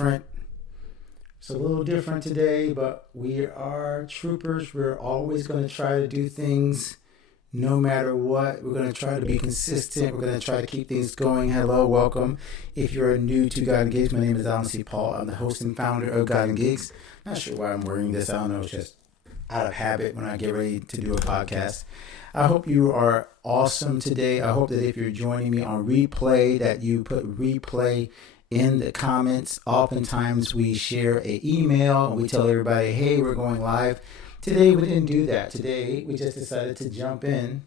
different. It's a little different today, but we are troopers. We're always going to try to do things no matter what. We're going to try to be consistent. We're going to try to keep things going. Hello, welcome. If you're new to God and Gigs, my name is Alan C. Paul. I'm the host and founder of God and Gigs. Not sure why I'm wearing this. I don't know. It's just out of habit when I get ready to do a podcast. I hope you are awesome today. I hope that if you're joining me on replay, that you put replay in the comments. Oftentimes we share an email and we tell everybody, hey, we're going live. Today we didn't do that. Today we just decided to jump in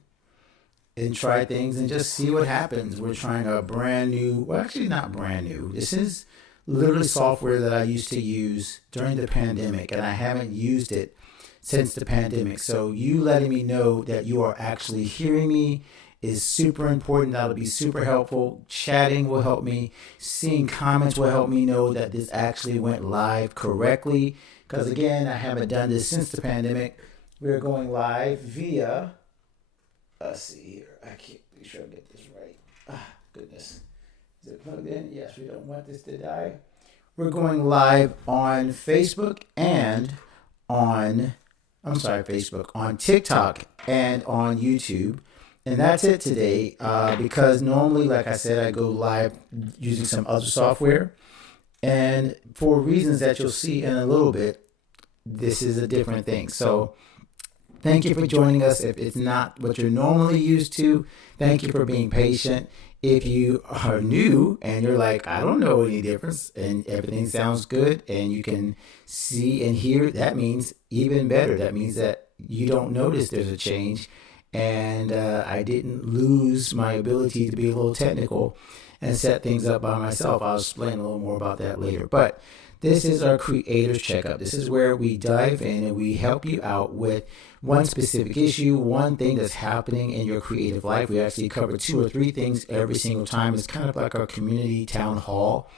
and try things and just see what happens. We're trying a brand new, well, actually not brand new. This is literally software that I used to use during the pandemic, and I haven't used it since the pandemic. So you letting me know that you are actually hearing me is super important. That'll be super helpful. Chatting will help me. Seeing comments will help me know that this actually went live correctly. Because again, I haven't done this since the pandemic. We're going live via, let's see here. I can't be sure I get this right. Goodness. Is it plugged in? Yes, we don't want this to die. We're going live on Facebook and on TikTok and on YouTube. And that's it today, because normally, like I said, I go live using some other software. And for reasons that you'll see in a little bit, this is a different thing. So thank you for joining us. If it's not what you're normally used to, thank you for being patient. If you are new and you're like, I don't know any difference, and everything sounds good and you can see and hear, that means even better. That means that you don't notice there's a change. And I didn't lose my ability to be a little technical and set things up by myself. I'll explain a little more about that later. But this is our Creators Checkup. This is where we dive in and we help you out with one specific issue, one thing that's happening in your creative life. We actually cover 2 or 3 things every single time. It's kind of like our community town hall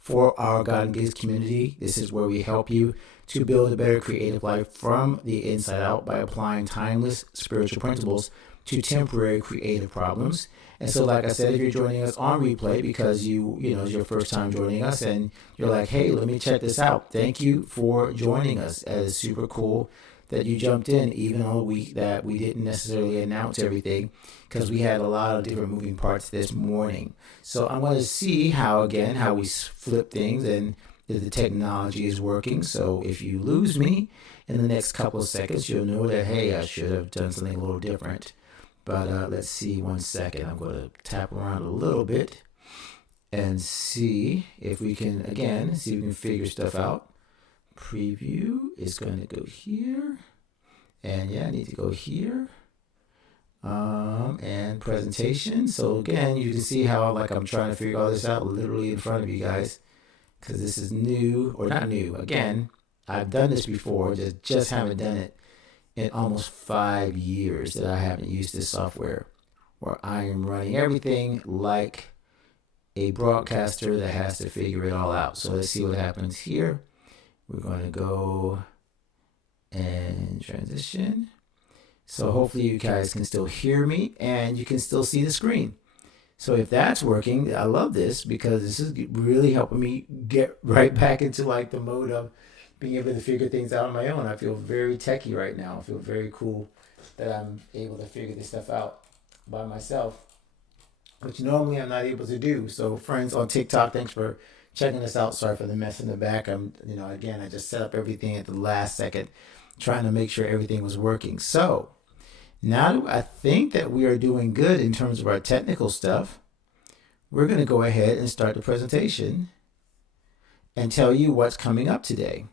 for our God and Gigs community. This is where we help you to build a better creative life from the inside out by applying timeless spiritual principles to temporary creative problems. And so, like I said, if you're joining us on replay because it's your first time joining us and you're like, hey, let me check this out. Thank you for joining us. It's super cool that you jumped in, even on a week that we didn't necessarily announce everything because we had a lot of different moving parts this morning. So I'm going to see how we flip things and if the technology is working. So if you lose me in the next couple of seconds, you'll know that, hey, I should have done something a little different. But let's see, 1 second. I'm going to tap around a little bit and see if we can, figure stuff out. Preview is going to go here. And yeah, I need to go here. And presentation. So again, you can see how I'm trying to figure all this out literally in front of you guys. Because this is new, or not new. Again, I've done this before, just haven't done it in almost 5 years that I haven't used this software, where I am running everything like a broadcaster that has to figure it all out. So let's see what happens here. We're going to go and transition. So hopefully you guys can still hear me and you can still see the screen. So if that's working, I love this because this is really helping me get right back into the mode of being able to figure things out on my own. I feel very techie right now. I feel very cool that I'm able to figure this stuff out by myself, which normally I'm not able to do. So friends on TikTok, thanks for checking us out. Sorry for the mess in the back. I just set up everything at the last second, trying to make sure everything was working. So now I think that we are doing good in terms of our technical stuff. We're going to go ahead and start the presentation and tell you what's coming up today.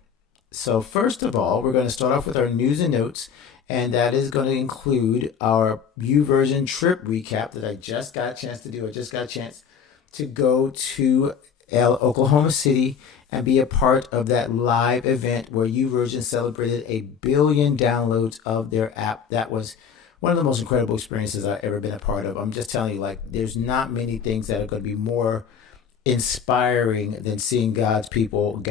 So first of all, we're going to start off with our news and notes, and that is going to include our YouVersion trip recap that I just got a chance to do. I just got a chance to go to Oklahoma City and be a part of that live event where YouVersion celebrated 1 billion downloads of their app. That was one of the most incredible experiences I've ever been a part of. I'm just telling you, there's not many things that are going to be more inspiring than seeing God's people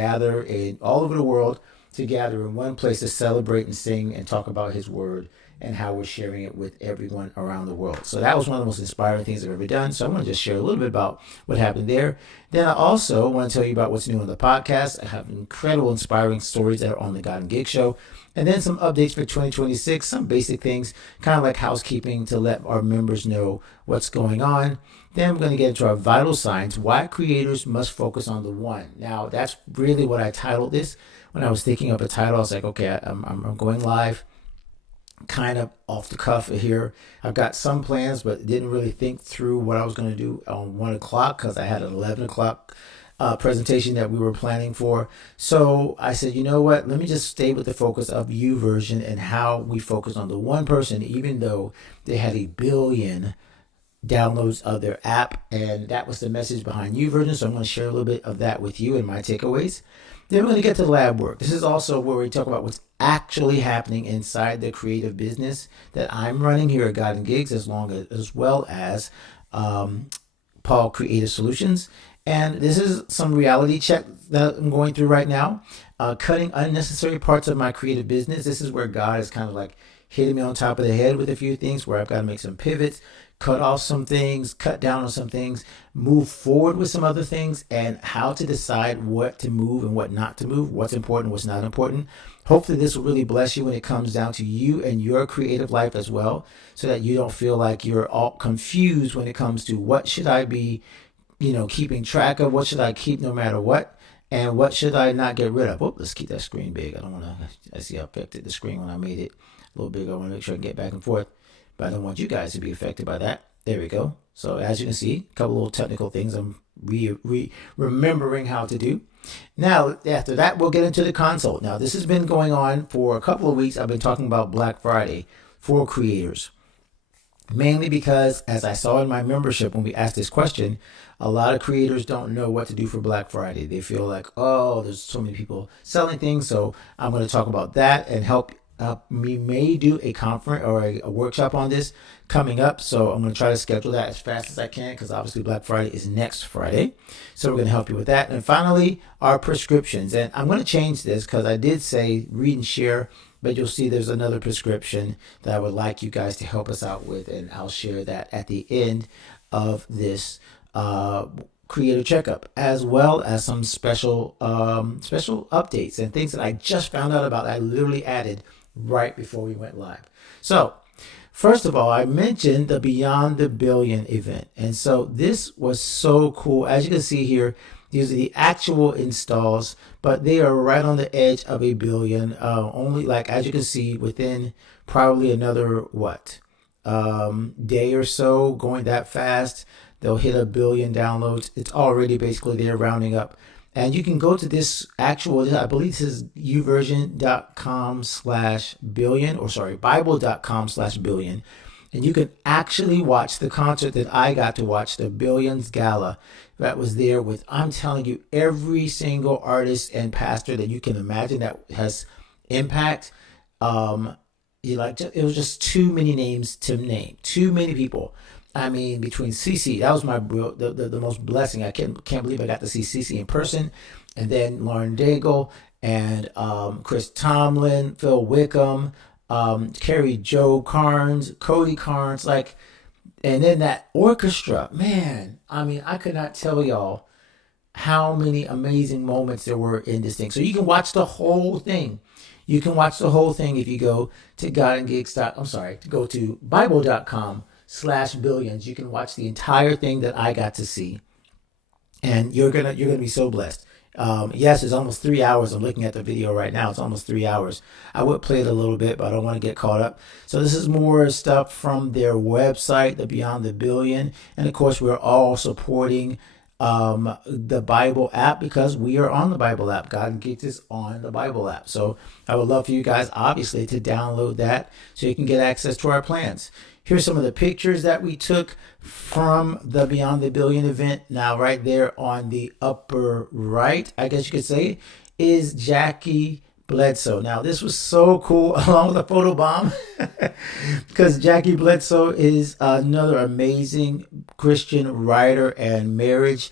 all over the world to gather in one place to celebrate and sing and talk about his word and how we're sharing it with everyone around the world. So that was one of the most inspiring things I've ever done. So I want to just share a little bit about what happened there. Then I also want to tell you about what's new on the podcast. I have incredible, inspiring stories that are on the God and Gig Show. And then some updates for 2026, some basic things, kind of like housekeeping to let our members know what's going on. Then we're going to get into our vital signs, why creators must focus on the one. Now, that's really what I titled this. When I was thinking of a title, I was like, okay, I'm going live, kind of off the cuff here. I've got some plans, but didn't really think through what I was going to do on 1 o'clock because I had an 11 o'clock presentation that we were planning for. So I said, you know what, let me just stay with the focus of YouVersion and how we focus on the one person, even though they had 1 billion downloads of their app, and that was the message behind YouVersion. So I'm going to share a little bit of that with you and my takeaways. Then we're going to get to lab work. This is also where we talk about what's actually happening inside the creative business that I'm running here at God and Gigs, as well as Paul Creative Solutions. And this is some reality check that I'm going through right now, cutting unnecessary parts of my creative business. This is where God is kind of like hitting me on top of the head with a few things where I've got to make some pivots, cut off some things, cut down on some things, move forward with some other things, and how to decide what to move and what not to move, what's important, what's not important. Hopefully this will really bless you when it comes down to you and your creative life as well, so that you don't feel like you're all confused when it comes to what should I be, keeping track of, what should I keep no matter what, and what should I not get rid of. Oh, let's keep that screen big. I don't want to, I see I affected the screen when I made it a little bigger. I want to make sure I can get back and forth, but I don't want you guys to be affected by that. There we go. So as you can see, a couple little technical things I'm remembering how to do. Now, after that, we'll get into the consult. Now, this has been going on for a couple of weeks. I've been talking about Black Friday for creators, mainly because, as I saw in my membership when we asked this question, a lot of creators don't know what to do for Black Friday. They feel like, oh, there's so many people selling things. So I'm going to talk about that and help. We may do a conference or a workshop on this coming up. So I'm going to try to schedule that as fast as I can, because obviously Black Friday is next Friday. So we're going to help you with that. And finally, our prescriptions. And I'm going to change this because I did say read and share, but you'll see there's another prescription that I would like you guys to help us out with. And I'll share that at the end of this creator checkup, as well as some special updates and things that I just found out about. I literally added right before we went live. So first of all, I mentioned the Beyond the Billion event. And so this was so cool. As you can see here, these are the actual installs, but they are right on the edge of 1 billion. Only, like, as you can see, within probably another, day or so, going that fast, they'll hit 1 billion downloads. It's already basically there, rounding up. And you can go to this actual, I believe this is uversion.com/billion, or sorry, bible.com/billion. And you can actually watch the concert that I got to watch, the Billions Gala, that was there with, I'm telling you, every single artist and pastor that you can imagine that has impact. It was just too many names to name, too many people. I mean, between CC, that was the most blessing. I can't believe I got to see CC in person, and then Lauren Daigle and Chris Tomlin, Phil Wickham, Carrie Joe Carnes, Cody Carnes, and then that orchestra, man. I mean, I could not tell y'all how many amazing moments there were in this thing. So you can watch the whole thing. You can watch the whole thing if you go to go to bible.com/billions. You can watch the entire thing that I got to see, and you're gonna be so blessed. Yes, it's almost 3 hours. I'm looking at the video right now. It's almost 3 hours. I would play it a little bit, but I don't want to get caught up. So this is more stuff from their website, the Beyond the Billion, and of course we're all supporting the Bible app, because we are on the Bible app. God Gets Us on the Bible app. So I would love for you guys, obviously, to download that so you can get access to our plans. Here's some of the pictures that we took from the Beyond the Billion event. Now, right there on the upper right, I guess you could say, is Jackie Bledsoe. Now, this was so cool, along with a photo bomb, because Jackie Bledsoe is another amazing Christian writer and marriage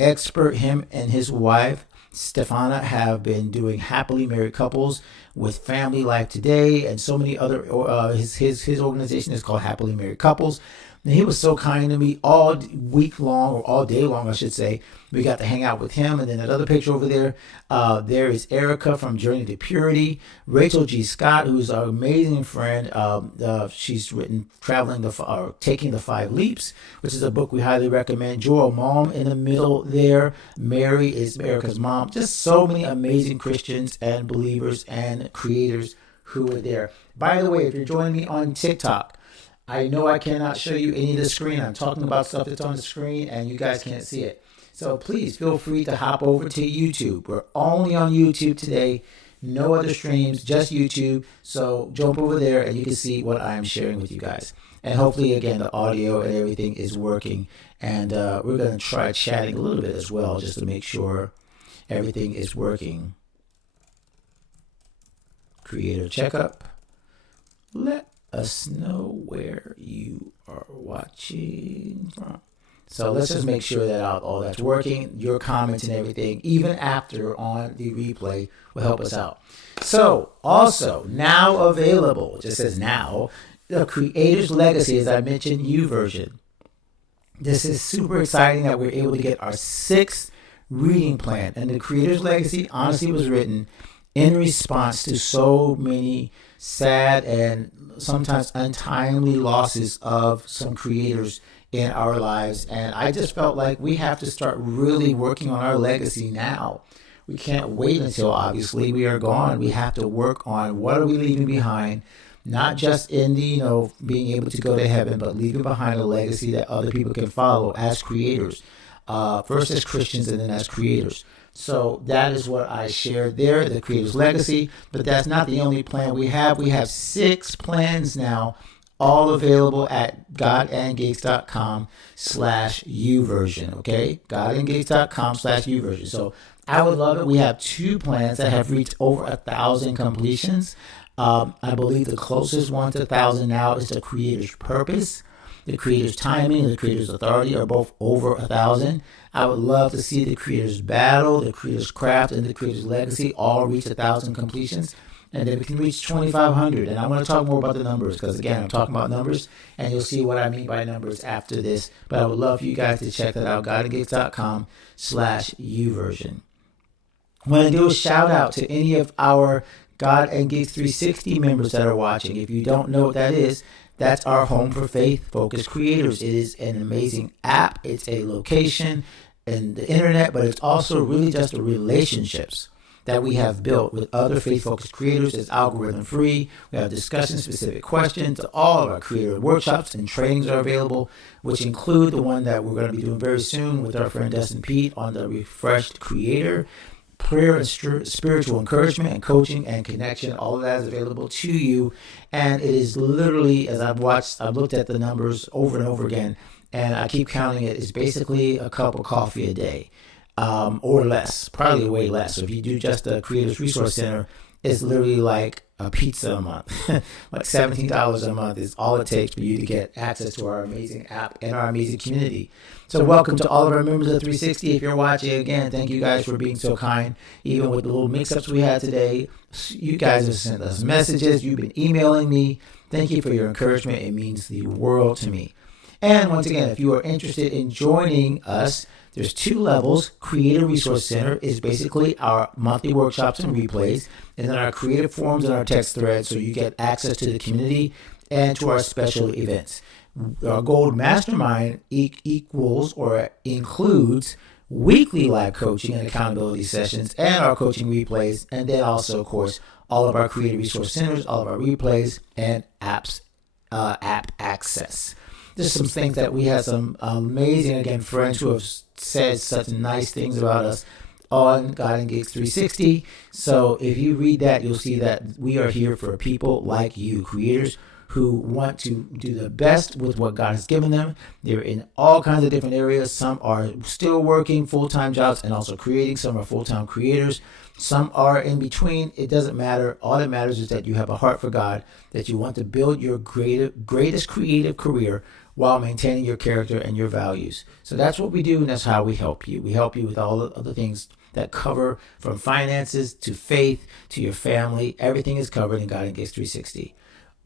expert. Him and his wife Stefana have been doing happily married couples with Family Life Today and so many other. His organization is called Happily Married Couples. And he was so kind to me all week long, or all day long, I should say. We got to hang out with him. And then that other picture over there, there is Erica from Journey to Purity. Rachel G. Scott, who's our amazing friend. She's written Taking the Five Leaps, which is a book we highly recommend. Joel Malm in the middle there. Mary is Erica's mom. Just so many amazing Christians and believers and creators who are there. By the way, if you're joining me on TikTok, I know I cannot show you any of the screen. I'm talking about stuff that's on the screen and you guys can't see it. So please feel free to hop over to YouTube. We're only on YouTube today. No other streams, just YouTube. So jump over there and you can see what I'm sharing with you guys. And hopefully, again, the audio and everything is working. And we're going to try chatting a little bit as well, just to make sure everything is working. Creator checkup. Let us know where you are watching from. So let's just make sure that all that's working. Your comments and everything, even after on the replay, will help us out. So also now available, it just says now, the Creator's Legacy, as I mentioned, YouVersion. This is super exciting that we're able to get our 6th reading plan. And the Creator's Legacy honestly was written in response to so many sad and sometimes untimely losses of some creators in our lives. And I just felt like we have to start really working on our legacy now. We can't wait until obviously we are gone. We have to work on what are we leaving behind, not just in the, being able to go to heaven, but leaving behind a legacy that other people can follow as creators, first as Christians and then as creators. So that is what I shared there, the Creator's Legacy. But that's not the only plan we have. We have 6 plans now, all available at godandgates.com/YouVersion. Okay, godandgates.com/YouVersion. So I would love it. We have 2 plans that have reached over 1,000 completions. I believe the closest one to 1,000 now is the Creator's Purpose. The Creator's Timing and the Creator's Authority are both over 1,000. I would love to see the Creator's Battle, the Creator's Craft, and the Creator's Legacy all reach 1,000 completions. And then we can reach 2,500. And I want to talk more about the numbers because, again, I'm talking about numbers, and you'll see what I mean by numbers after this. But I would love for you guys to check that out, godandgates.com/YouVersion. I want to do a shout out to any of our God and Gates 360 members that are watching. If you don't know what that is, that's our home for faith-focused creators. It is an amazing app. It's a location and the internet, but it's also really just the relationships that we have built with other faith-focused creators. It's algorithm-free. We have discussion-specific questions. All of our creator workshops and trainings are available, which include the one that we're going to be doing very soon with our friend Dustin Pete on the Refreshed Creator. Prayer and spiritual encouragement and coaching and connection, all of that is available to you. And it is literally, as I've looked at the numbers over and over again, and I keep counting it, it's basically a cup of coffee a day, or less, probably way less. So if you do just the Creators Resource Center, it's literally like a pizza a month. Like $17 a month is all it takes for you to get access to our amazing app and our amazing community. So welcome to all of our members of 360. If you're watching, again, thank you guys for being so kind. Even with the little mix-ups we had today, you guys have sent us messages. You've been emailing me. Thank you for your encouragement. It means the world to me. And once again, if you are interested in joining us, there's 2 levels. Creator Resource Center is basically our monthly workshops and replays, and then our creative forums and our text threads, so you get access to the community and to our special events. Our Gold Mastermind equals or includes weekly live coaching and accountability sessions and our coaching replays, and then also, of course, all of our Creative Resource Centers, all of our replays, and app access. There's some things that we have some amazing, again, friends who have said such nice things about us on God and Gates 360. So if you read that, you'll see that we are here for people like you, creators who want to do the best with what God has given them. They're in all kinds of different areas. Some are still working full-time jobs and also creating. Some are full-time creators. Some are in between. It doesn't matter. All that matters is that you have a heart for God, that you want to build your greatest creative career while maintaining your character and your values. So that's what we do, and that's how we help you. We help you with all of the things that cover from finances to faith to your family. Everything is covered in God and Gifts 360.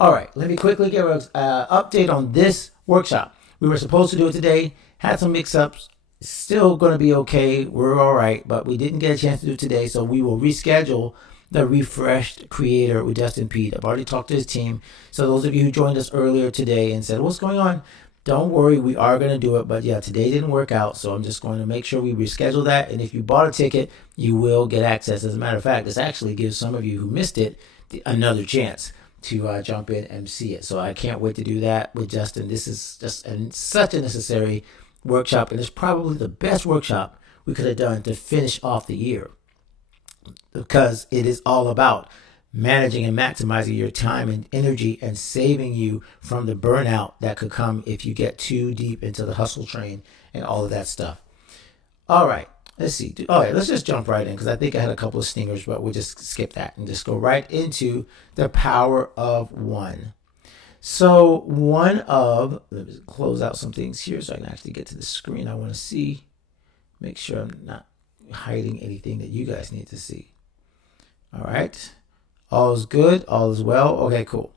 All right, let me quickly give an update on this workshop. We were supposed to do it today, had some mix-ups. Still going to be okay. We're all right, but we didn't get a chance to do it today, so we will reschedule the refreshed creator with Justin Pete. I've already talked to his team. So those of you who joined us earlier today and said, what's going on? Don't worry, we are going to do it. But yeah, today didn't work out. So I'm just going to make sure we reschedule that. And if you bought a ticket, you will get access. As a matter of fact, this actually gives some of you who missed it another chance to jump in and see it. So I can't wait to do that with Justin. This is just such a necessary workshop. And it's probably the best workshop we could have done to finish off the year, because it is all about managing and maximizing your time and energy and saving you from the burnout that could come if you get too deep into the hustle train and all of that stuff. All right, let's see. All right, let's just jump right in, because I think I had a couple of stingers, but we'll just skip that and just go right into the power of one. So let me close out some things here so I can actually get to the screen I want to see. Make sure I'm not hiding anything that you guys need to see. All right. All is good. All is well. Okay, cool.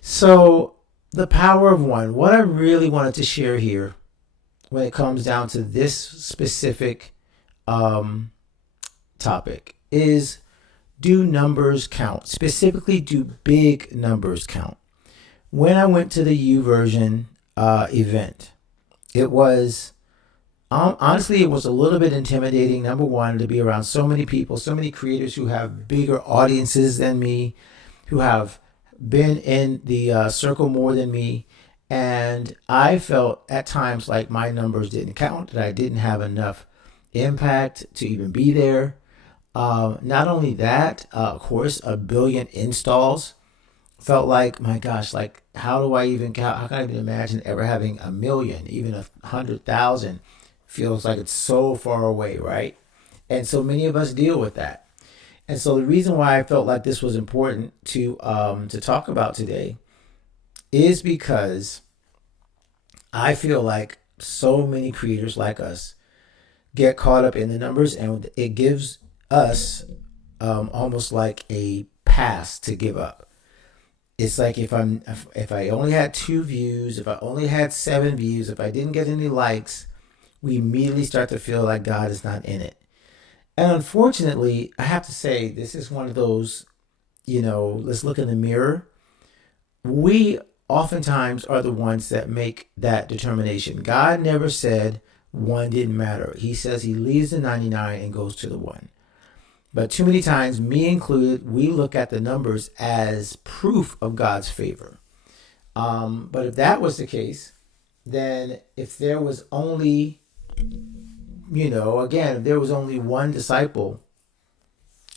So the power of one. What I really wanted to share here when it comes down to this specific topic is, do numbers count? Specifically, do big numbers count? When I went to the YouVersion event, it was honestly, it was a little bit intimidating. Number one, to be around so many people, so many creators who have bigger audiences than me, who have been in the circle more than me. And I felt at times like my numbers didn't count, that I didn't have enough impact to even be there. Not only that, of course, 1 billion installs. Felt like, my gosh, like, how do I even count? How can I even imagine ever having 1 million, even 100,000? Feels like it's so far away, right? And so many of us deal with that. And so the reason why I felt like this was important to talk about today is because I feel like so many creators like us get caught up in the numbers, and it gives us almost like a pass to give up. It's like if I only had 2 views, if I only had 7 views, if I didn't get any likes, we immediately start to feel like God is not in it. And unfortunately, I have to say, this is one of those, let's look in the mirror. We oftentimes are the ones that make that determination. God never said 1 didn't matter. He says he leaves the 99 and goes to the 1. But too many times, me included, we look at the numbers as proof of God's favor. But if that was the case, then if there was only, if there was only 1 disciple,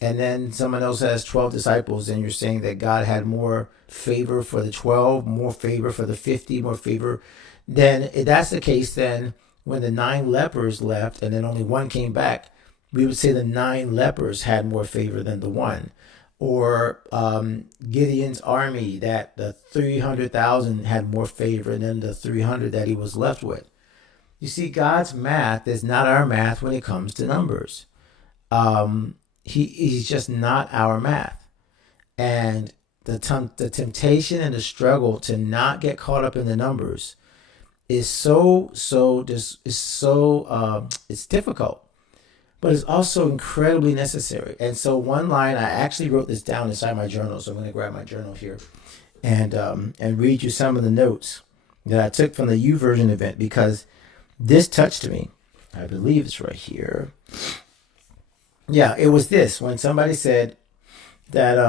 and then someone else has 12 disciples, then you're saying that God had more favor for the 12, more favor for the 50, more favor. Then if that's the case, then when the 9 lepers left and then only 1 came back, we would say the 9 lepers had more favor than the 1. Or Gideon's army, that the 300,000 had more favor than the 300 that he was left with. You see, God's math is not our math when it comes to numbers. He's just not our math. And the temptation and the struggle to not get caught up in the numbers is it's difficult. But it's also incredibly necessary. And so one line, I actually wrote this down inside my journal. So I'm going to grab my journal here and read you some of the notes that I took from the YouVersion event, because this touched me. I believe it's right here. Yeah, it was this. When somebody said that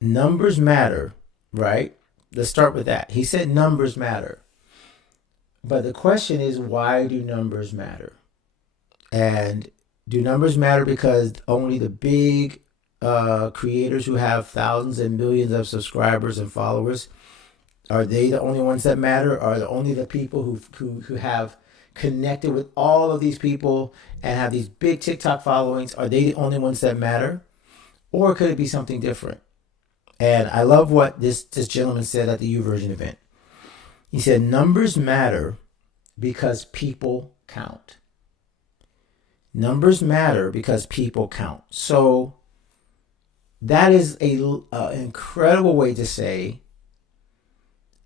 numbers matter, right? Let's start with that. He said numbers matter. But the question is, why do numbers matter? And do numbers matter because only the big creators who have thousands and millions of subscribers and followers, are they the only ones that matter? Are the only the people who have connected with all of these people and have these big TikTok followings, are they the only ones that matter? Or could it be something different? And I love what this gentleman said at the YouVersion event. He said, numbers matter because people count. Numbers matter because people count. So that is an incredible way to say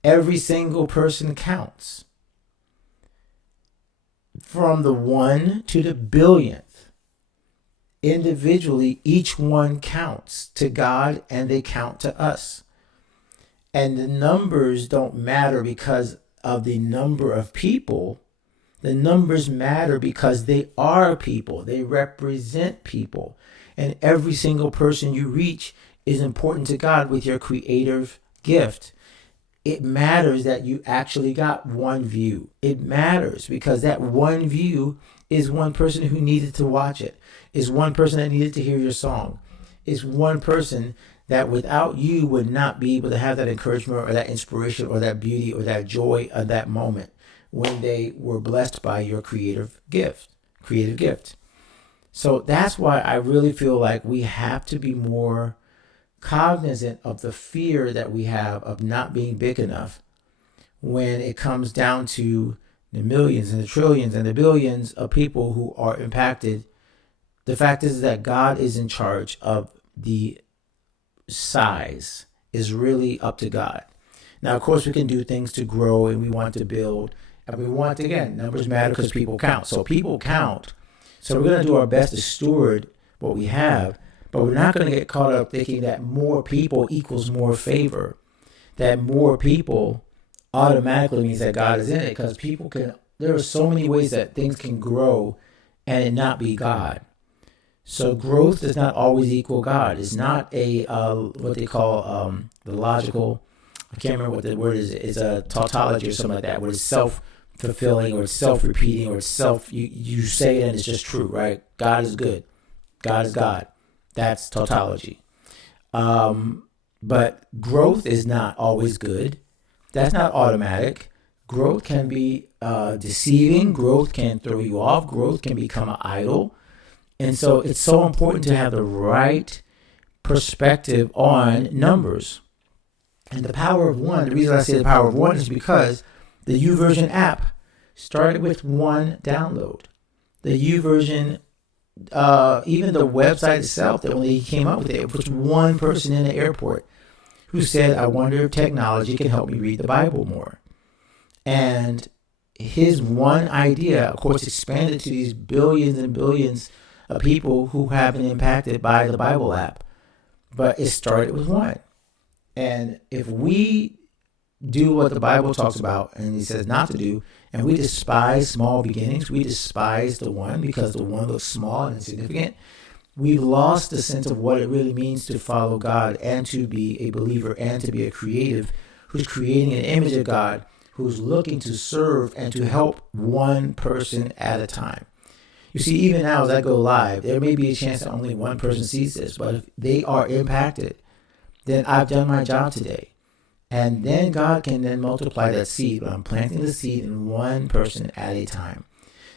every single person counts. From the 1 to the billionth, individually, each one counts to God and they count to us. And the numbers don't matter because of the number of people. The numbers matter because they are people. They represent people. And every single person you reach is important to God with your creative gift. It matters that you actually got one view. It matters because that one view is one person who needed to watch it. Is one person that needed to hear your song. Is one person that without you would not be able to have that encouragement or that inspiration or that beauty or that joy of that moment when they were blessed by your creative gift. So that's why I really feel like we have to be more cognizant of the fear that we have of not being big enough when it comes down to the millions and the trillions and the billions of people who are impacted. The fact is that God is in charge of the size. Is really up to God. Now, of course, we can do things to grow and we want to build. And we want, again, numbers matter because people count. So people count. So we're going to do our best to steward what we have. But we're not going to get caught up thinking that more people equals more favor. That more people automatically means that God is in it. Because there are so many ways that things can grow and it not be God. So growth does not always equal God. It's not a, what they call the logical, I can't remember what the word is. It's a tautology or something like that, where it's self-fulfilling or it's self-repeating or it's you say it and it's just true, right? God is good. God is God. That's tautology. But growth is not always good. That's not automatic. Growth can be deceiving. Growth can throw you off. Growth can become an idol. And so it's so important to have the right perspective on numbers. And the power of one, the reason I say the power of one is because the YouVersion app started with one download. The YouVersion, even the website itself, that when they came up with it was one person in the airport who said, I wonder if technology can help me read the Bible more. And his one idea, of course, expanded to these billions and billions of people who have been impacted by the Bible app. But it started with one. And if we do what the Bible talks about, and he says not to do, and we despise small beginnings, we despise the one because the one looks small and insignificant, we've lost the sense of what it really means to follow God and to be a believer and to be a creative who's creating an image of God, who's looking to serve and to help one person at a time. You see, even now as I go live, there may be a chance that only one person sees this, but if they are impacted, then I've done my job today. And then God can then multiply that seed. But I'm planting the seed in one person at a time.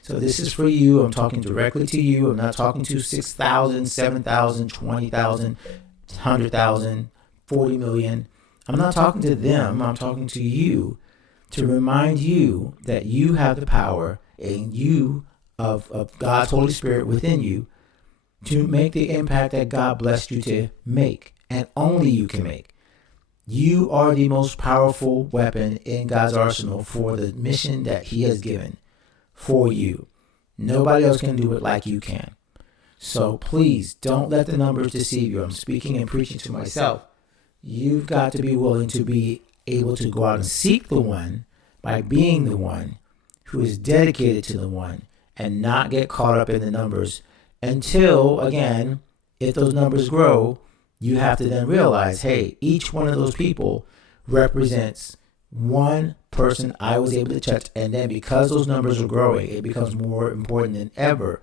So this is for you. I'm talking directly to you. I'm not talking to 6,000, 7,000, 20,000, 100,000, 40 million. I'm not talking to them. I'm talking to you to remind you that you have the power and you of God's Holy Spirit within you to make the impact that God blessed you to make, and only you can make. You are the most powerful weapon in God's arsenal for the mission that He has given for you. Nobody else can do it like you can. So please don't let the numbers deceive you. I'm speaking and preaching to myself. You've got to be willing to be able to go out and seek the one by being the one who is dedicated to the one, and not get caught up in the numbers until, again, if those numbers grow, you have to then realize, hey, each one of those people represents one person I was able to touch. And then because those numbers are growing, it becomes more important than ever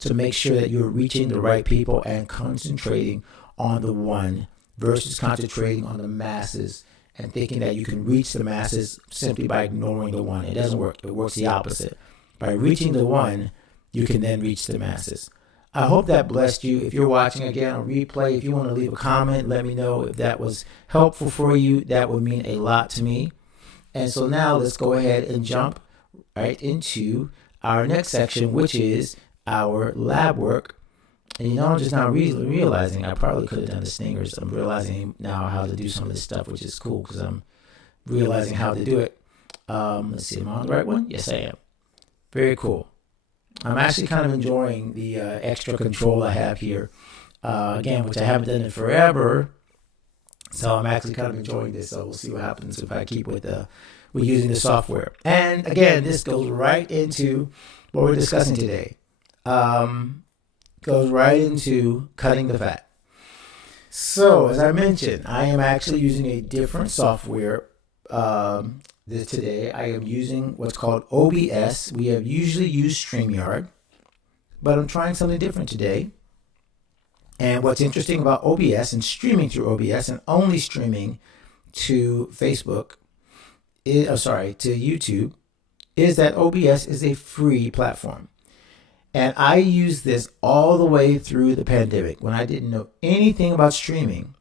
to make sure that you're reaching the right people and concentrating on the one versus concentrating on the masses and thinking that you can reach the masses simply by ignoring the one. It doesn't work. It works the opposite. By reaching the one, you can then reach the masses. I hope that blessed you. If you're watching again on replay, if you want to leave a comment, let me know if that was helpful for you. That would mean a lot to me. And so now let's go ahead and jump right into our next section, which is our lab work. And I'm just now realizing I probably could have done the stingers. I'm realizing now how to do some of this stuff, which is cool because I'm realizing how to do it. Let's see, am I on the right one? Yes, I am. Very cool. I'm actually kind of enjoying the extra control I have here. Again, which I haven't done in forever. So I'm actually kind of enjoying this. So we'll see what happens if I keep with using the software. And again, this goes right into what we're discussing today. Goes right into cutting the fat. So as I mentioned, I am actually using a different software today. I am using what's called OBS. We have usually used StreamYard, but I'm trying something different today. And what's interesting about OBS and streaming through OBS and only streaming to to YouTube, is that OBS is a free platform. And I used this all the way through the pandemic. When I didn't know anything about streaming,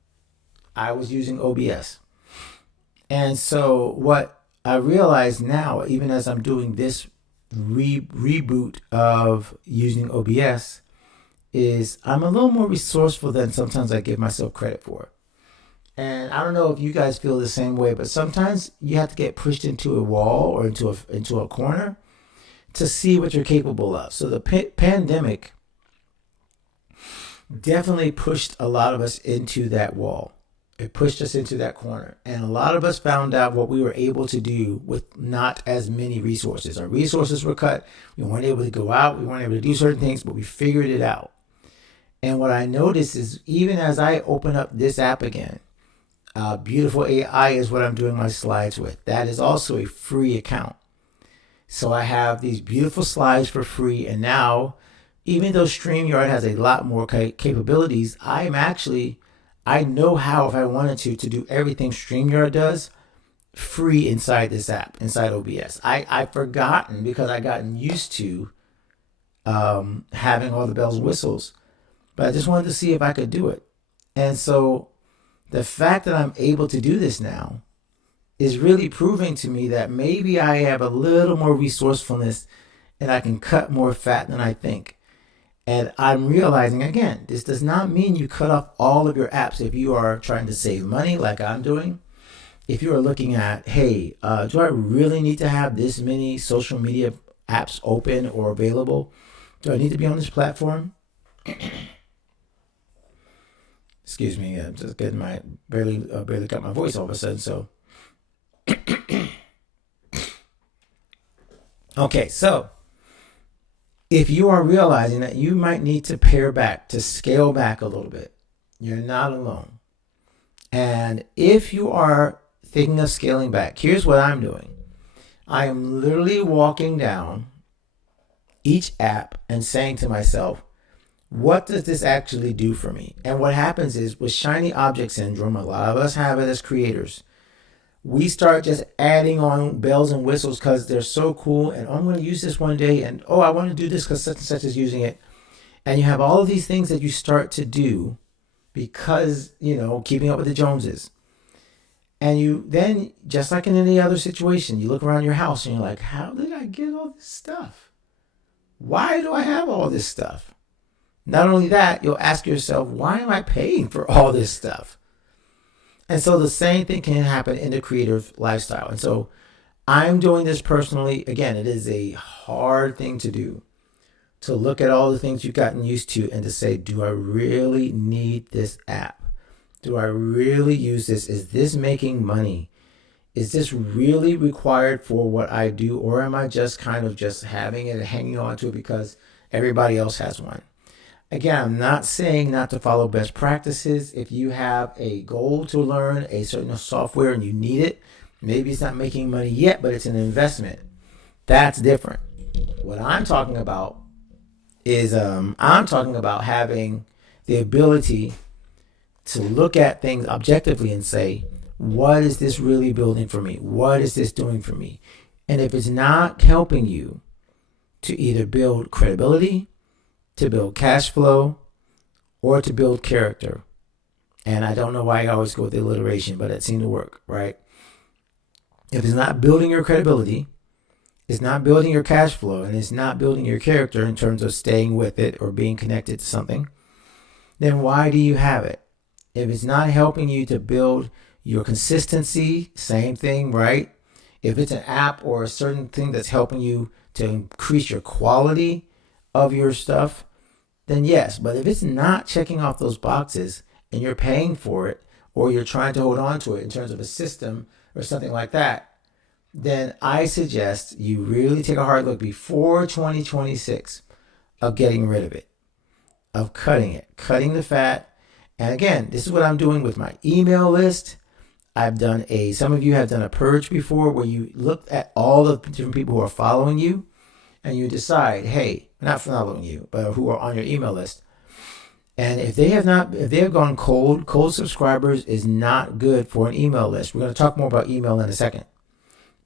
I was using OBS. And so what I realize now, even as I'm doing this reboot of using OBS, is I'm a little more resourceful than sometimes I give myself credit for. And I don't know if you guys feel the same way, but sometimes you have to get pushed into a wall or into a corner to see what you're capable of. So the pandemic definitely pushed a lot of us into that wall. It pushed us into that corner. And a lot of us found out what we were able to do with not as many resources. Our resources were cut. We weren't able to go out. We weren't able to do certain things, but we figured it out. And what I noticed is even as I open up this app again, Beautiful AI is what I'm doing my slides with. That is also a free account. So I have these beautiful slides for free. And now, even though StreamYard has a lot more capabilities, I know how, if I wanted to do everything StreamYard does free inside this app, inside OBS. I've forgotten because I gotten used to having all the bells and whistles, but I just wanted to see if I could do it. And so the fact that I'm able to do this now is really proving to me that maybe I have a little more resourcefulness and I can cut more fat than I think. And I'm realizing, again, this does not mean you cut off all of your apps if you are trying to save money like I'm doing. If you are looking at, hey, do I really need to have this many social media apps open or available? Do I need to be on this platform? Excuse me, I'm just getting barely got my voice all of a sudden. So, okay, so if you are realizing that you might need to pare back, to scale back a little bit, you're not alone. And if you are thinking of scaling back, here's what I'm doing. I am literally walking down each app and saying to myself, what does this actually do for me? And what happens is with shiny object syndrome, a lot of us have it as creators. We start just adding on bells and whistles because they're so cool. And I'm going to use this one day. And I want to do this because such and such is using it. And you have all of these things that you start to do because, keeping up with the Joneses. And you then, just like in any other situation, you look around your house and you're like, how did I get all this stuff? Why do I have all this stuff? Not only that, you'll ask yourself, why am I paying for all this stuff? And so the same thing can happen in the creative lifestyle. And so I'm doing this personally. Again, it is a hard thing to do, to look at all the things you've gotten used to and to say, do I really need this app? Do I really use this? Is this making money? Is this really required for what I do? Or am I just kind of just having it and hanging on to it because everybody else has one? Again, I'm not saying not to follow best practices. If you have a goal to learn a certain software and you need it, maybe it's not making money yet, but it's an investment. That's different. What I'm talking about is having the ability to look at things objectively and say, what is this really building for me? What is this doing for me? And if it's not helping you to either build credibility, to build cash flow, or to build character. And I don't know why I always go with the alliteration, but it seemed to work, right? If it's not building your credibility, it's not building your cash flow, and it's not building your character in terms of staying with it or being connected to something, then why do you have it? If it's not helping you to build your consistency, same thing, right? If it's an app or a certain thing that's helping you to increase your quality of your stuff, then yes. But if it's not checking off those boxes and you're paying for it, or you're trying to hold on to it in terms of a system or something like that, then I suggest you really take a hard look before 2026 of getting rid of it, of cutting the fat. And again, this is what I'm doing with my email list. Some of you have done a purge before where you look at all the different people who are following you and you decide, hey, not following you, but who are on your email list. And if they have gone cold subscribers is not good for an email list. We're going to talk more about email in a second.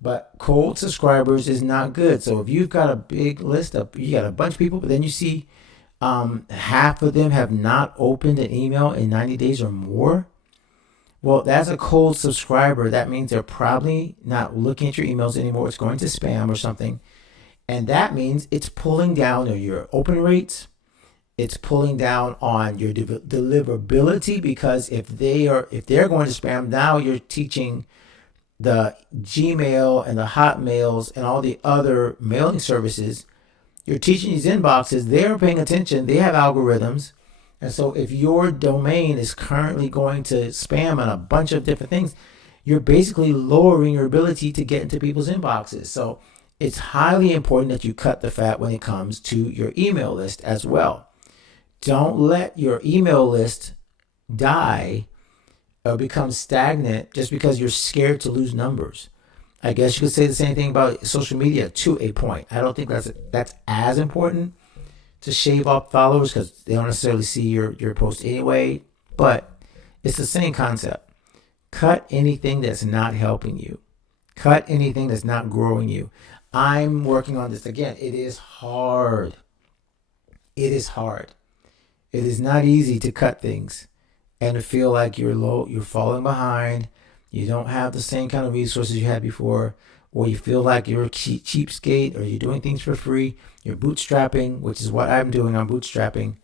But cold subscribers is not good. So if you've got a big list you got a bunch of people, but then you see half of them have not opened an email in 90 days or more, well, that's a cold subscriber. That means they're probably not looking at your emails anymore. It's going to spam or something. And that means it's pulling down on your open rates. It's pulling down on your deliverability, because if they're going to spam, now you're teaching the Gmail and the Hotmails and all the other mailing services, you're teaching these inboxes, they're paying attention, they have algorithms. And so if your domain is currently going to spam on a bunch of different things, you're basically lowering your ability to get into people's inboxes. So it's highly important that you cut the fat when it comes to your email list as well. Don't let your email list die or become stagnant just because you're scared to lose numbers. I guess you could say the same thing about social media to a point. I don't think that's as important to shave off followers because they don't necessarily see your post anyway, but it's the same concept. Cut anything that's not helping you. Cut anything that's not growing you. I'm working on this again. It is hard. It is hard. It is not easy to cut things and to feel like you're falling behind. You don't have the same kind of resources you had before, or you feel like you're a cheapskate, or you're doing things for free. You're bootstrapping, which is what I'm doing. I'm bootstrapping.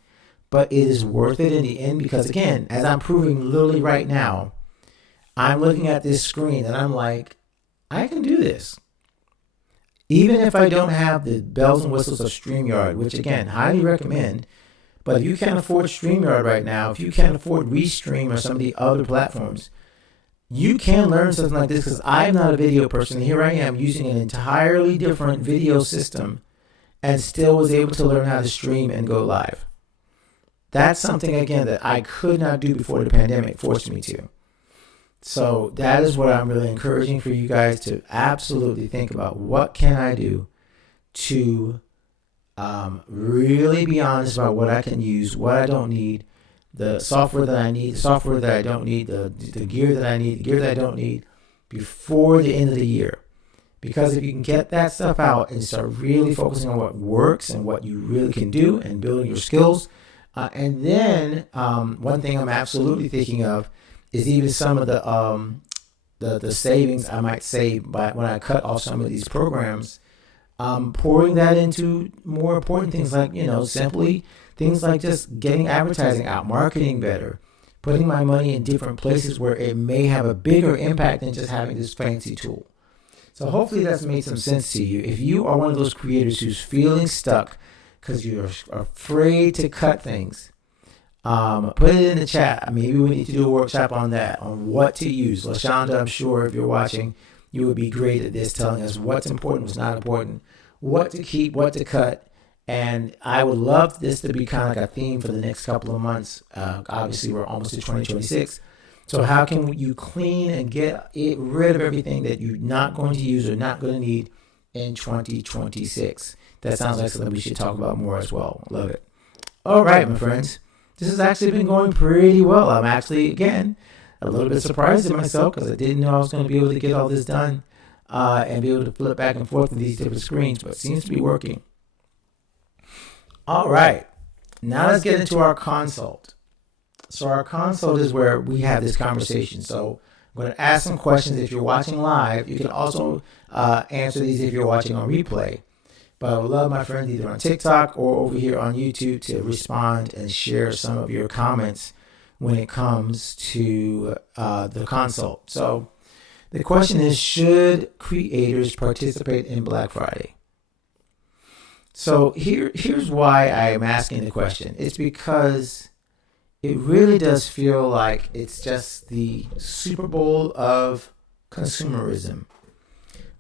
But it is worth it in the end because, again, as I'm proving literally right now, I'm looking at this screen and I'm like, I can do this. Even if I don't have the bells and whistles of StreamYard, which, again, highly recommend. But if you can't afford StreamYard right now, if you can't afford Restream or some of the other platforms, you can learn something like this, because I'm not a video person. Here I am using an entirely different video system and still was able to learn how to stream and go live. That's something, again, that I could not do before the pandemic forced me to. So that is what I'm really encouraging for you guys to absolutely think about. What can I do to really be honest about what I can use, what I don't need, the software that I need, the software that I don't need, the gear that I need, the gear that I don't need before the end of the year. Because if you can get that stuff out and start really focusing on what works and what you really can do and building your skills, and then one thing I'm absolutely thinking of is even some of the savings I might save by when I cut off some of these programs, pouring that into more important things like, simply things like just getting advertising out, marketing better, putting my money in different places where it may have a bigger impact than just having this fancy tool. So hopefully that's made some sense to you. If you are one of those creators who's feeling stuck because you're afraid to cut things, put it in the chat. Maybe we need to do a workshop on that, on what to use. LaShonda, I'm sure if you're watching, you would be great at this, telling us what's important, what's not important, what to keep, what to cut. And I would love this to be kind of like a theme for the next couple of months. Obviously, we're almost to 2026. So how can you clean and get rid of everything that you're not going to use or not going to need in 2026? That sounds like something we should talk about more as well. Love it. All right, my friends. This has actually been going pretty well. I'm actually, again, a little bit surprised at myself because I didn't know I was going to be able to get all this done and be able to flip back and forth with these different screens, but it seems to be working. All right. Now let's get into our consult. So our consult is where we have this conversation. So I'm going to ask some questions if you're watching live. You can also answer these if you're watching on replay. But I would love my friends either on TikTok or over here on YouTube to respond and share some of your comments when it comes to the consult. So the question is, should creators participate in Black Friday? So here's why I am asking the question. It's because it really does feel like it's just the Super Bowl of consumerism,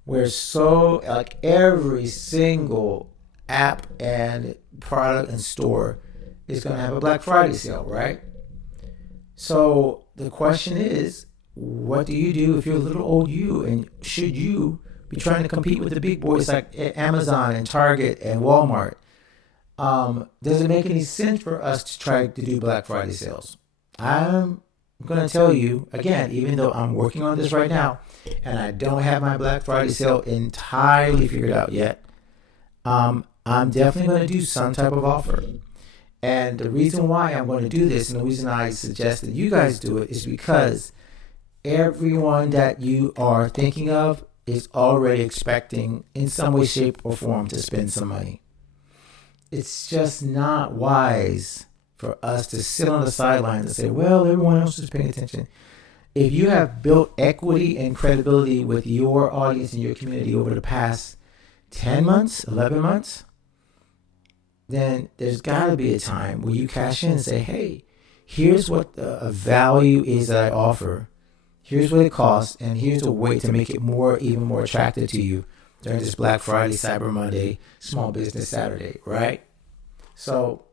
where so like every single app and product and store is going to have a Black Friday sale, right? So the question is, what do you do if you're a little old you, and should you be trying to compete with the big boys like Amazon and Target and Walmart? Does it make any sense for us to try to do Black Friday sales? I'm going to tell you, again, even though I'm working on this right now and I don't have my Black Friday sale entirely figured out yet, I'm definitely going to do some type of offer. And the reason why I'm going to do this, and the reason I suggest that you guys do it, is because everyone that you are thinking of is already expecting in some way, shape, or form to spend some money. It's just not wise for us to sit on the sidelines and say, well, everyone else is paying attention. If you have built equity and credibility with your audience and your community over the past 10 months, 11 months, then there's got to be a time where you cash in and say, hey, here's what the value is that I offer. Here's what it costs, and here's a way to make it even more attractive to you during this Black Friday, Cyber Monday, Small Business Saturday, right? So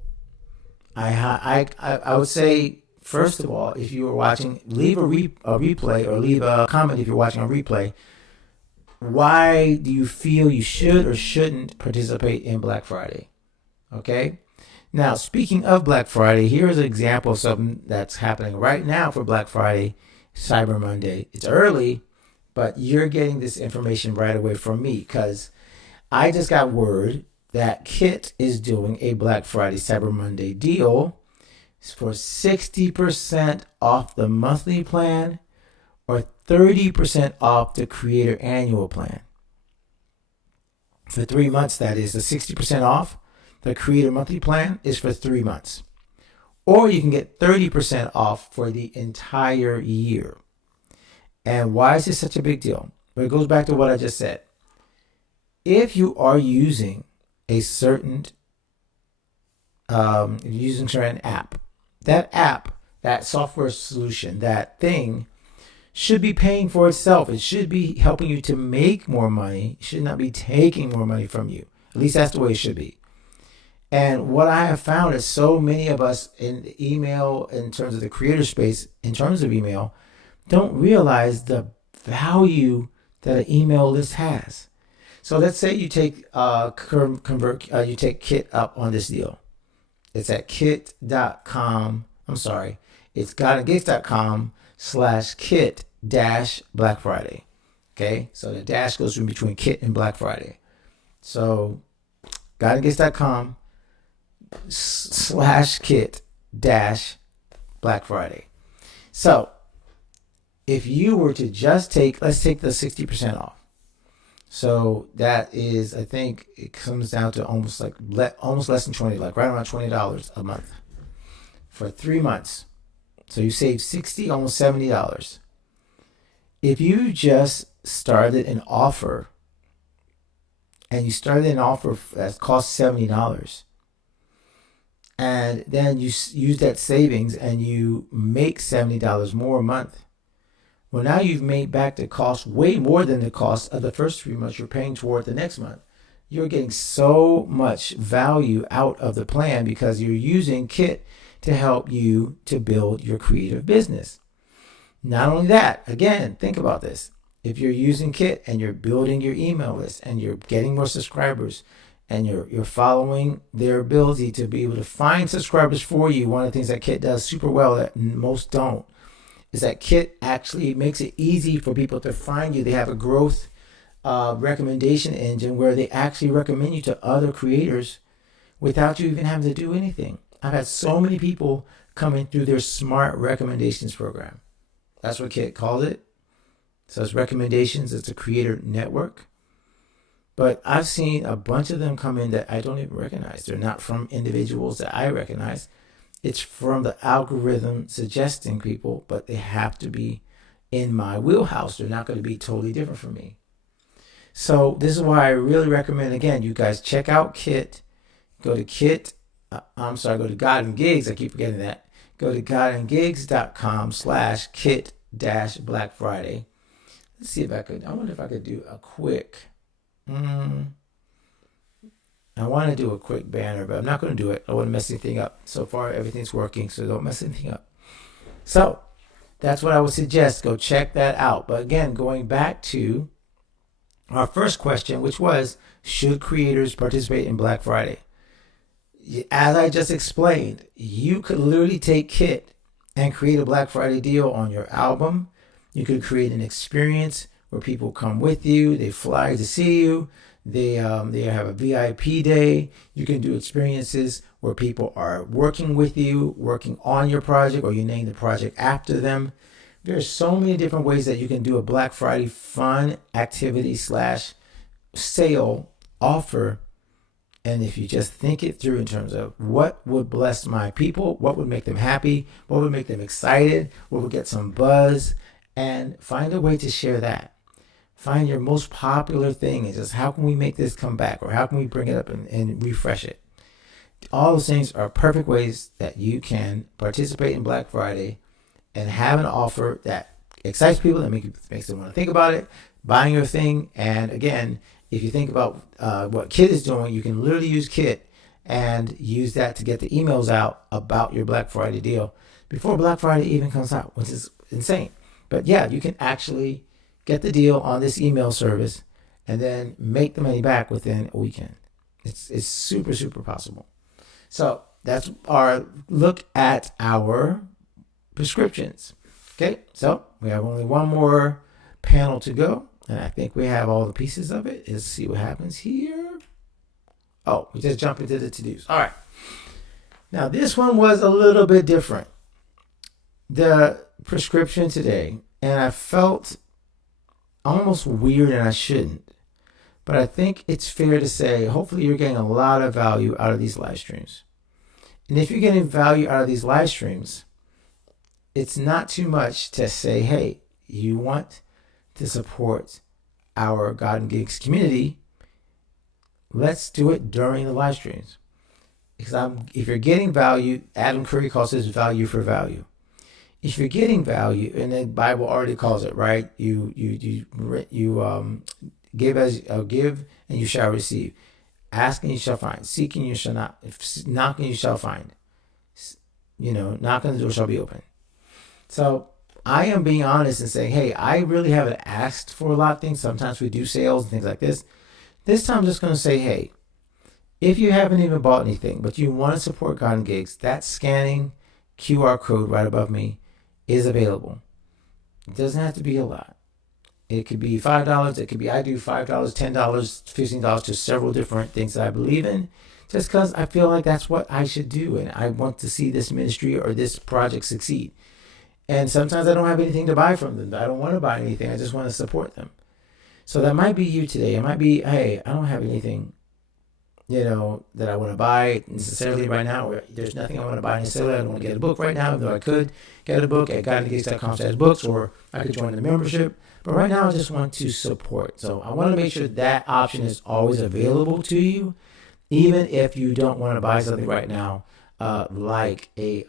I would say, first of all, if you are watching, leave a replay or leave a comment if you're watching a replay. Why do you feel you should or shouldn't participate in Black Friday? Okay? Now, speaking of Black Friday, here's an example of something that's happening right now for Black Friday, Cyber Monday. It's early, but you're getting this information right away from me because I just got word that Kit is doing a Black Friday Cyber Monday deal for 60% off the monthly plan or 30% off the creator annual plan. For 3 months, that is. The 60% off the creator monthly plan is for 3 months. Or you can get 30% off for the entire year. And why is this such a big deal? Well, it goes back to what I just said. If you are using a certain app, that software solution, that thing should be paying for itself. It should be helping you to make more money. It should not be taking more money from you. At least that's the way it should be. And what I have found is so many of us in email, in terms of the creator space, in terms of email, don't realize the value that an email list has. So let's say you take you take Kit up on this deal. It's at kit.com. I'm sorry. It's godandgates.com/kit-Black Friday. Okay. So the dash goes in between Kit and Black Friday. So godandgates.com/kit-Black Friday. So if you were to just let's take the 60% off. So that is, I think it comes down to almost less than $20, like right around $20 a month for 3 months. So you save $60, almost $70. If you just started an offer and you started an offer that costs $70, and then you use that savings and you make $70 more a month, well, now you've made back the cost way more than the cost of the first 3 months you're paying toward the next month. You're getting so much value out of the plan because you're using Kit to help you to build your creative business. Not only that, again, think about this. If you're using Kit and you're building your email list and you're getting more subscribers and you're following their ability to be able to find subscribers for you, one of the things that Kit does super well that most don't, is that Kit actually makes it easy for people to find you. They have a growth recommendation engine where they actually recommend you to other creators without you even having to do anything. I've had so many people coming through their smart recommendations program. That's what Kit called it. So it's recommendations. It's a creator network. But I've seen a bunch of them come in that I don't even recognize. They're not from individuals that I recognize. It's from the algorithm suggesting people, but they have to be in my wheelhouse. They're not going to be totally different from me. So this is why I really recommend, again, you guys check out Kit. Go to Kit. Go to God and Gigs. I keep forgetting that. Go to godandgigs.com/kit-Black Friday. Let's see if I wonder if I could do a quick. I want to do a quick banner, but I'm not going to do it. I want to mess anything up. So far, everything's working, so don't mess anything up. So that's what I would suggest. Go check that out. But again, going back to our first question, which was, should creators participate in Black Friday? As I just explained, you could literally take Kit and create a Black Friday deal on your album. You could create an experience where people come with you. They fly to see you. They have a VIP day. You can do experiences where people are working with you, working on your project, or you name the project after them. There's so many different ways that you can do a Black Friday fun activity / sale offer. And if you just think it through in terms of what would bless my people, what would make them happy, what would make them excited, what would get some buzz, and find a way to share that. Find your most popular thing and just how can we make this come back, or how can we bring it up and refresh it. All those things are perfect ways that you can participate in Black Friday and have an offer that excites people, that makes them want to think about it, buying your thing. And again, if you think about what Kit is doing, you can literally use Kit and use that to get the emails out about your Black Friday deal before Black Friday even comes out, which is insane. But yeah, you can actually get the deal on this email service and then make the money back within a weekend. It's super, super possible. So that's our look at our prescriptions. Okay, so we have only one more panel to go, and I think we have all the pieces of it. Let's see what happens here. Oh, we just jump into the to-dos. All right. Now, this one was a little bit different. The prescription today, and I felt almost weird, and I shouldn't, but I think it's fair to say, hopefully you're getting a lot of value out of these live streams. And if you're getting value out of these live streams, it's not too much to say, hey, you want to support our God and Gigs community, let's do it during the live streams. Because if you're getting value, Adam Curry calls this value for value. If you're getting value, and the Bible already calls it, right? You give and you shall receive. Ask and you shall find. Seek and you shall not. Knock and you shall find. Knock and the door shall be open. So I am being honest and saying, hey, I really haven't asked for a lot of things. Sometimes we do sales and things like this. This time I'm just going to say, hey, if you haven't even bought anything, but you want to support God and Gigs, that scanning QR code right above me is available. It doesn't have to be a lot. It could be $5. It could be, I do $5, $10, $15 to several different things that I believe in, just because I feel like that's what I should do. And I want to see this ministry or this project succeed. And sometimes I don't have anything to buy from them. I don't want to buy anything. I just want to support them. So that might be you today. It might be, hey, I don't have anything, that I want to buy necessarily right now. There's nothing I want to buy necessarily. I don't want to get a book right now, though I could get a book at godandgigs.com/books, or I could join the membership. But right now I just want to support. So I want to make sure that option is always available to you, even if you don't want to buy something right now, I'm thinking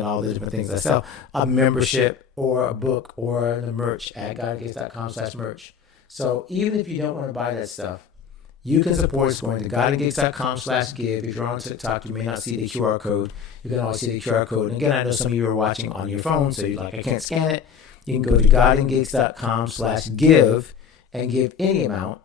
all the different things I sell, a membership or a book or the merch at godandgigs.com/merch. So even if you don't want to buy that stuff, you can support us going to godandgigs.com/give. If you're on TikTok, you may not see the QR code. You can always see the QR code. And again, I know some of you are watching on your phone, so you're like, I can't scan it. You can go to godandgigs.com/give and give any amount.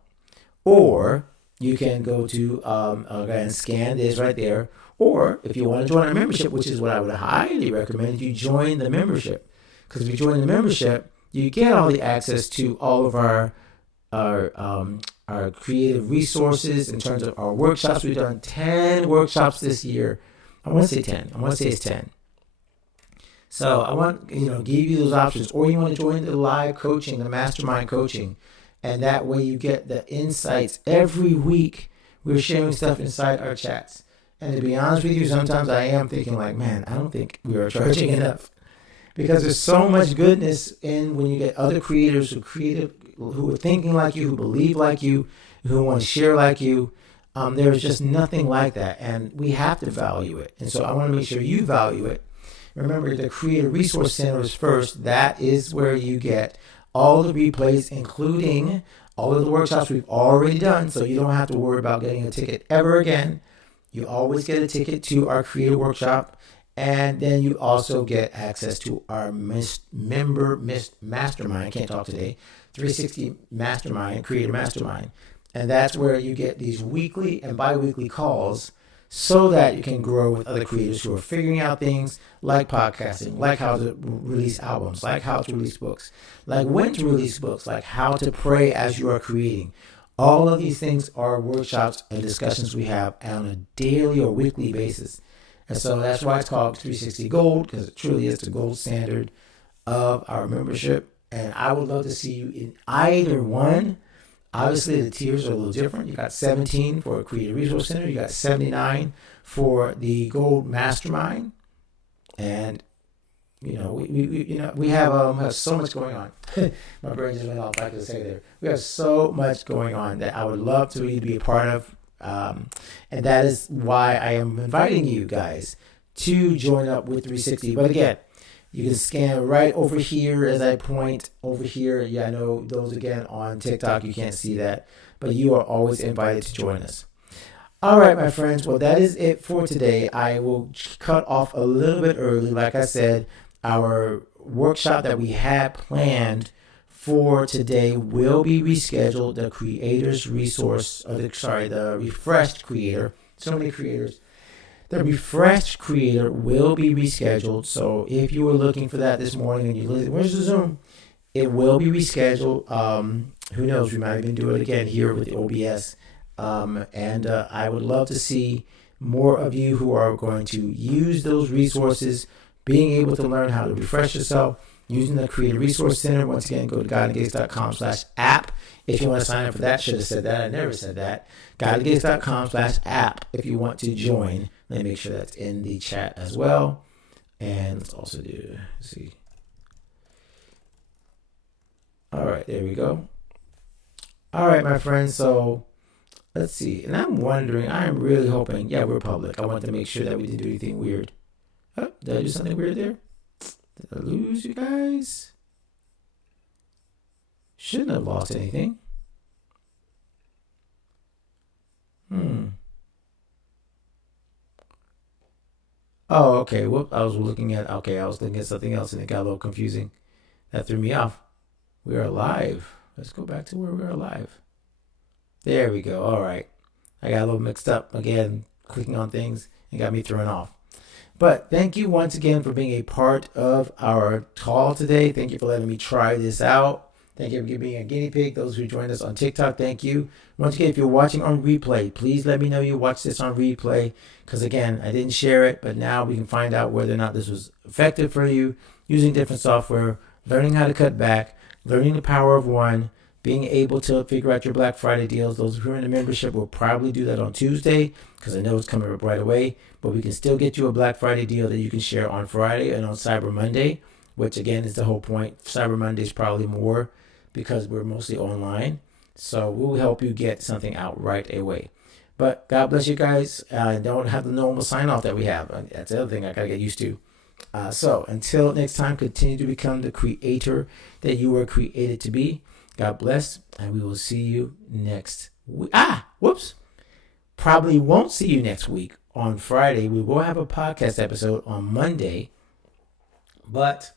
Or you can go to and scan this right there. Or if you want to join our membership, which is what I would highly recommend, you join the membership. Because if you join the membership, you get all the access to all of our creative resources in terms of our workshops. We've done 10 workshops this year. I want to say 10. I want to say it's 10. So I want, give you those options, or you want to join the live coaching, the mastermind coaching, and that way you get the insights every week. We're sharing stuff inside our chats. And to be honest with you, sometimes I am thinking like, man, I don't think we are charging enough, because there's so much goodness in when you get other creators who are thinking like you, who believe like you, who want to share like you. There's just nothing like that, and we have to value it. And so I want to make sure you value it. Remember, the Creator Resource Center is first. That is where you get all the replays, including all of the workshops we've already done, so you don't have to worry about getting a ticket ever again. You always get a ticket to our Creator Workshop, and then you also get access to our member mastermind. I can't talk today. 360 Mastermind, Creator Mastermind. And that's where you get these weekly and bi-weekly calls so that you can grow with other creators who are figuring out things like podcasting, like how to release albums, like how to release books, like when to release books, like how to pray as you are creating. All of these things are workshops and discussions we have on a daily or weekly basis. And so that's why it's called 360 Gold, because it truly is the gold standard of our membership. And I would love to see you in either one. Obviously, the tiers are a little different. You got 17 for a Creative Resource Center. You got 79 for the Gold Mastermind. And, we have so much going on. My brain just went off back to the second there. We have so much going on that I would love to really be a part of. And that is why I am inviting you guys to join up with 360. But again, you can scan right over here as I point over here. Yeah, I know those again on TikTok, you can't see that, but you are always invited to join us. All right, my friends. Well, that is it for today. I will cut off a little bit early. Like I said, our workshop that we had planned for today will be rescheduled. The refreshed creator. So many creators. The refreshed creator will be rescheduled. So if you were looking for that this morning and you listen, where's the Zoom? It will be rescheduled. Who knows? We might even do it again here with the OBS. And I would love to see more of you who are going to use those resources, being able to learn how to refresh yourself using the Creative Resource Center. Once again, go to godandgates.com/app. If you want to sign up for that, should have said that. I never said that. godandgates.com/app if you want to join. Let me make sure that's in the chat as well. And let's also see. All right, there we go. All right, my friends. So let's see. And I'm really hoping, we're public. I want to make sure that we didn't do anything weird. Oh, did I do something weird there? Did I lose you guys? Shouldn't have lost anything. Oh, okay. Whoop. I was looking at something else and it got a little confusing. That threw me off. We are live. Let's go back to where we are live. There we go. All right. I got a little mixed up again, clicking on things. It got me thrown off. But thank you once again for being a part of our call today. Thank you for letting me try this out. Thank you for being a guinea pig. Those who joined us on TikTok, thank you. Once again, if you're watching on replay, please let me know you watched this on replay. Because again, I didn't share it, but now we can find out whether or not this was effective for you, using different software, learning how to cut back, learning the power of one, being able to figure out your Black Friday deals. Those who are in the membership will probably do that on Tuesday, because I know it's coming up right away. But we can still get you a Black Friday deal that you can share on Friday and on Cyber Monday, which again is the whole point. Cyber Monday is probably more because we're mostly online. So we'll help you get something out right away. But God bless you guys. I don't have the normal sign off that we have. That's the other thing I got to get used to. So until next time, continue to become the creator that you were created to be. God bless, and we will see you next week. Probably won't see you next week on Friday. We will have a podcast episode on Monday, but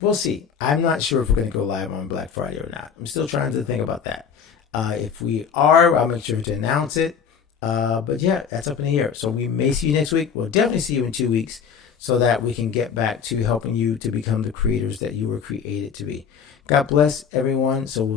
we'll see. I'm not sure if we're going to go live on Black Friday or not. I'm still trying to think about that. If we are, I'll make sure to announce it. But yeah, that's up in the air. So we may see you next week. We'll definitely see you in 2 weeks so that we can get back to helping you to become the creators that you were created to be. God bless everyone. So we'll